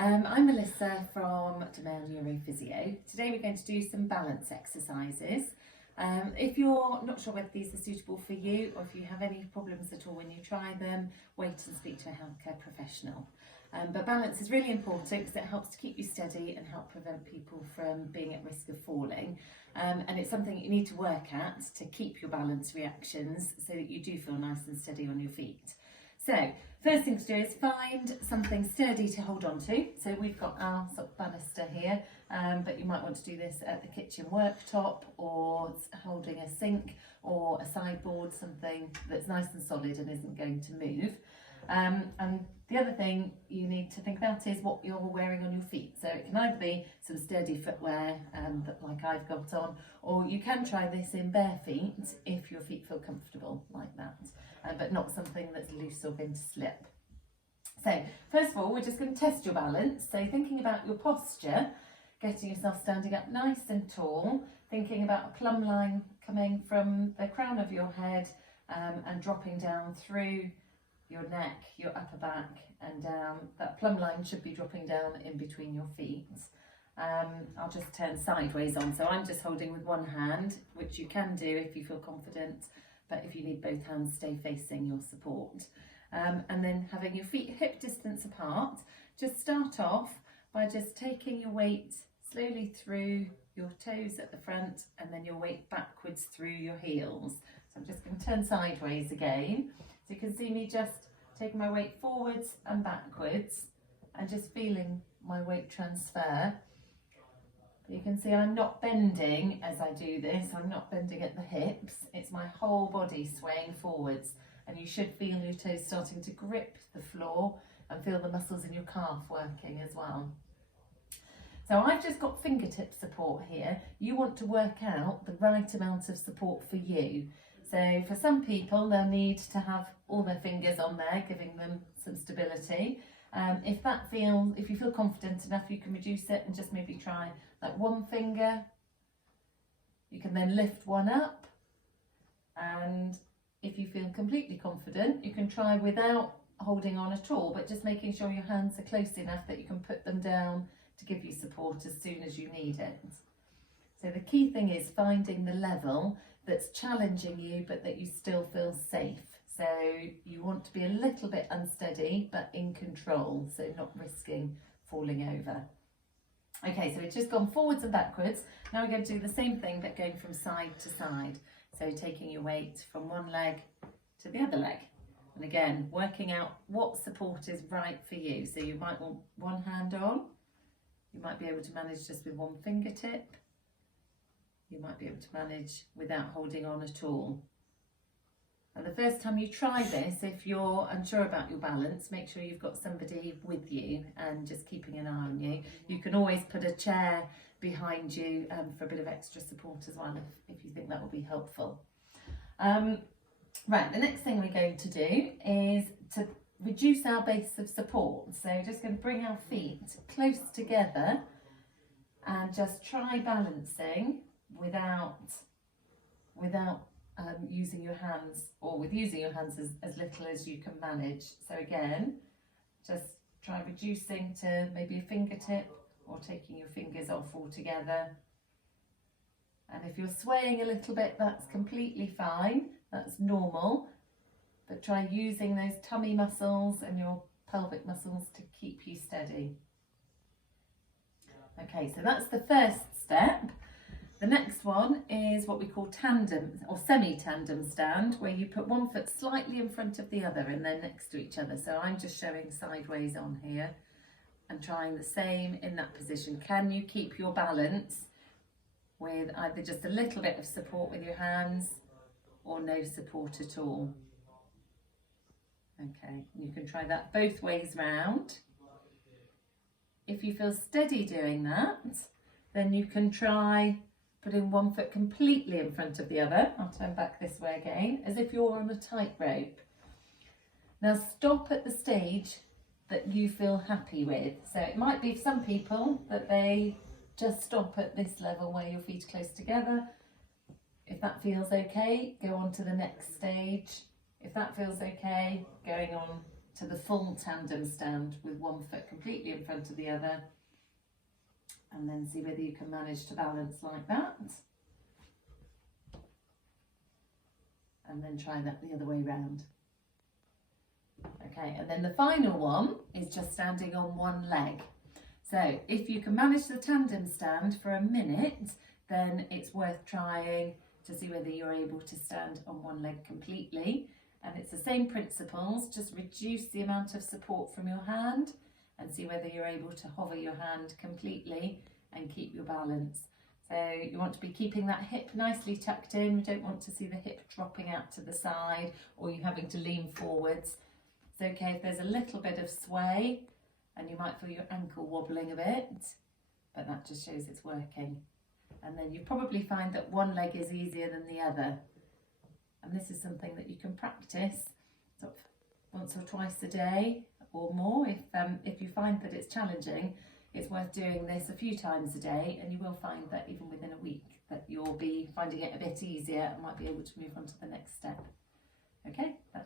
I'm Melissa from Domail Neurophysio. Today we're going to do some balance exercises. If you're not sure whether these are suitable for you or if you have any problems at all when you try them, wait and speak to a healthcare professional. But balance is really important because it helps to keep you steady and help prevent people from being at risk of falling. And it's something you need to work at to keep your balance reactions so that you do feel nice and steady on your feet. So, first thing to do is find something sturdy to hold on to. So we've got our sort of banister here, but you might want to do this at the kitchen worktop or holding a sink or a sideboard, something that's nice and solid and isn't going to move. And the other thing you need to think about is what you're wearing on your feet. So it can either be some sturdy footwear like I've got on, or you can try this in bare feet if your feet feel comfortable like that, but not something that's loose or going to slip. So first of all, we're just going to test your balance. So thinking about your posture, getting yourself standing up nice and tall, thinking about a plumb line coming from the crown of your head and dropping down through your neck, your upper back and down. That plumb line should be dropping down in between your feet. I'll just turn sideways on. So I'm just holding with one hand, which you can do if you feel confident, but if you need both hands, stay facing your support. And then having your feet hip distance apart, just start off by just taking your weight slowly through your toes at the front and then your weight backwards through your heels. So I'm just going to turn sideways again. So you can see me just taking my weight forwards and backwards and just feeling my weight transfer. You can see I'm not bending as I do this, I'm not bending at the hips, it's my whole body swaying forwards, and you should feel your toes starting to grip the floor and feel the muscles in your calf working as well. So I've just got fingertip support here. You want to work out the right amount of support for you. So for some people, they'll need to have all their fingers on there, giving them some stability. If you feel confident enough, you can reduce it and just maybe try like one finger. You can then lift one up. And if you feel completely confident, you can try without holding on at all, but just making sure your hands are close enough that you can put them down to give you support as soon as you need it. So the key thing is finding the level that's challenging you but that you still feel safe. So you want to be a little bit unsteady but in control, so not risking falling over. Okay, so we've just gone forwards and backwards. Now we're going to do the same thing but going from side to side. So taking your weight from one leg to the other leg. And again, working out what support is right for you. So you might want one hand on. You might be able to manage just with one fingertip. You might be able to manage without holding on at all. And the first time you try this, if you're unsure about your balance, make sure you've got somebody with you and just keeping an eye on you. You can always put a chair behind you for a bit of extra support as well if you think that will be helpful. Right, the next thing we're going to do is to reduce our base of support. So just going to bring our feet close together and just try balancing without using your hands, or with using your hands as little as you can manage. So again, just try reducing to maybe a fingertip or taking your fingers off altogether. And if you're swaying a little bit, that's completely fine, that's normal, but try using those tummy muscles and your pelvic muscles to keep you steady. Okay, so that's the first step. The next one is what we call tandem or semi-tandem stand, where you put one foot slightly in front of the other and then next to each other. So I'm just showing sideways on here and trying the same in that position. Can you keep your balance with either just a little bit of support with your hands or no support at all? Okay, you can try that both ways round. If you feel steady doing that, then you can try putting one foot completely in front of the other. I'll turn back this way again, as if you're on a tightrope. Now stop at the stage that you feel happy with. So it might be for some people that they just stop at this level where your feet are close together. If that feels okay, go on to the next stage. If that feels okay, going on to the full tandem stand with one foot completely in front of the other, and then see whether you can manage to balance like that. And then try that the other way round. Okay, and then the final one is just standing on one leg. So if you can manage the tandem stand for a minute, then it's worth trying to see whether you're able to stand on one leg completely. And it's the same principles, just reduce the amount of support from your hand and see whether you're able to hover your hand completely and keep your balance. So you want to be keeping that hip nicely tucked in. We don't want to see the hip dropping out to the side or you having to lean forwards. It's okay if there's a little bit of sway and you might feel your ankle wobbling a bit, but that just shows it's working. And then you probably find that one leg is easier than the other. And this is something that you can practice sort of once or twice a day or more. If you find that it's challenging, it's worth doing this a few times a day, and you will find that even within a week that you'll be finding it a bit easier and might be able to move on to the next step. Okay, that's